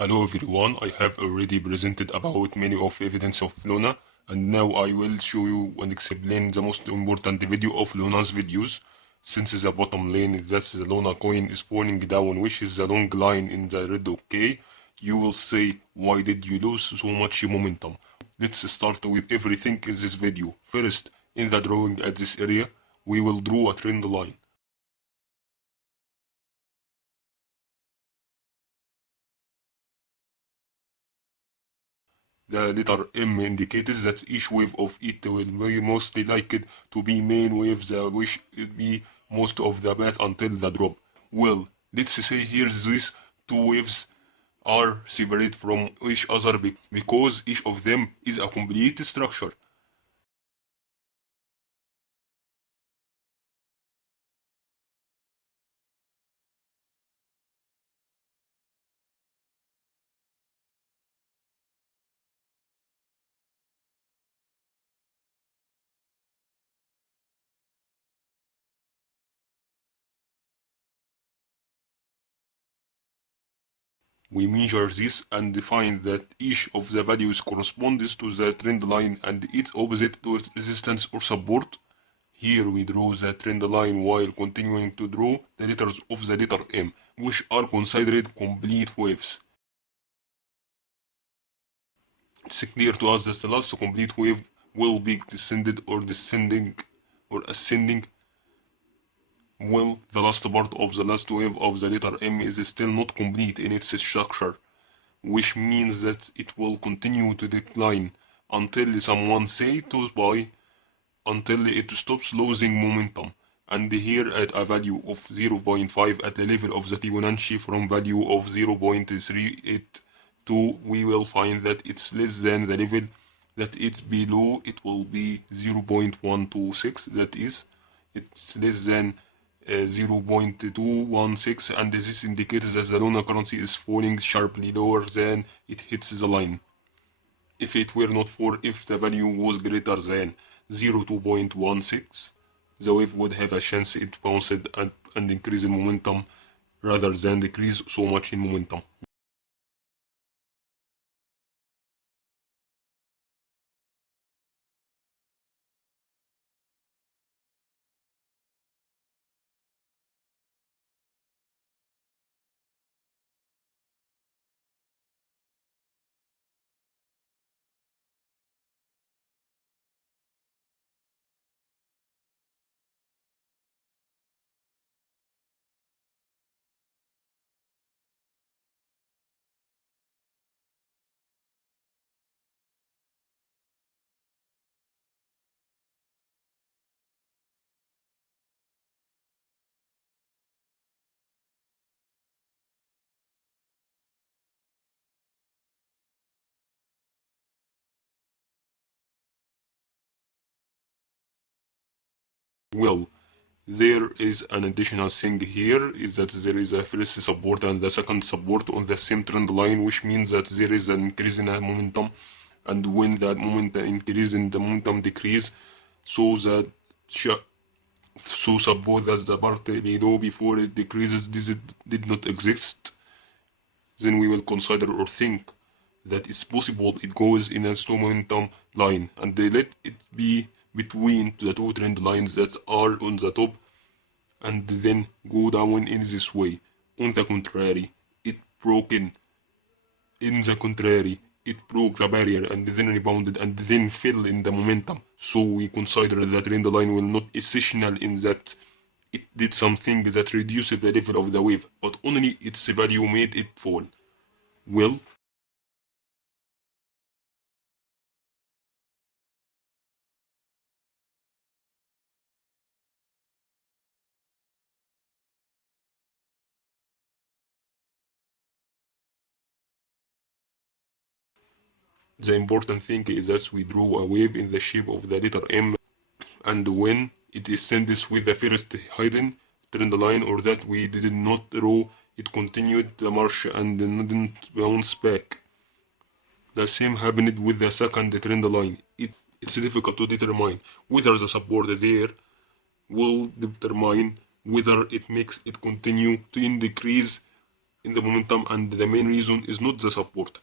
Hello everyone, I have already presented about many of evidence of Luna, and now I will show you and explain the most important video of Luna's videos. Since the bottom line is that the Luna coin is falling down, which is the long line in the red OK, you will say, why did you lose so much momentum? Let's start with everything in this video. First, in the drawing at this area, we will draw a trend line. The letter M indicates that each wave of it will be mostly likely to be main waves, which will be most of the path until the drop. Well, let's say here these two waves are separate from each other because each of them is a complete structure. We measure this and find that each of the values corresponds to the trend line and its opposite to resistance or support. Here we draw the trend line while continuing to draw the letters of the letter M, which are considered complete waves. It's clear to us that the last complete wave will be descended or descending or ascending. Well, the last part of the last wave of the letter M is still not complete in its structure, which means that it will continue to decline until someone say to buy, until it stops losing momentum. And here at a value of 0.5 at the level of the Fibonacci from value of 0.382, we will find that it's less than the level that it's below. It will be 0.126, that is, it's less than 0.216, and this indicates that the Luna currency is falling sharply lower than it hits the line. If it were not for if the value was greater than 0.216, the wave would have a chance it bounced and increase in momentum rather than decrease so much in momentum. Well, there is an additional thing here, is that there is a first support and the second support on the same trend line, which means that there is an increase in momentum, and when that momentum increase and the momentum decrease, so that so suppose that the part below before it decreases did not exist, then we will consider or think that it's possible it goes in a slow momentum line, and they let it be between the two trend lines that are on the top and then go down in this way. On the contrary, it broke in the contrary, it broke the barrier and then rebounded and then fell in the momentum. So we consider that trend line will not essential in that it did something that reduced the level of the wave, but only its value made it fall. Well, the important thing is that we draw a wave in the shape of the letter M, and when it ascends with the first hidden trend line, or that we did not draw, it continued the march and didn't bounce back. The same happened with the second trend line. It's difficult to determine whether the support there will determine whether it makes it continue to decrease in the momentum, and the main reason is not the support,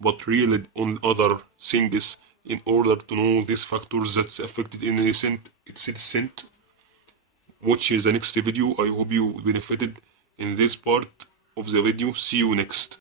but really on other things. In order to know these factors that's affected in recent its descent, watch the next video. I hope you benefited in this part of the video. See you next.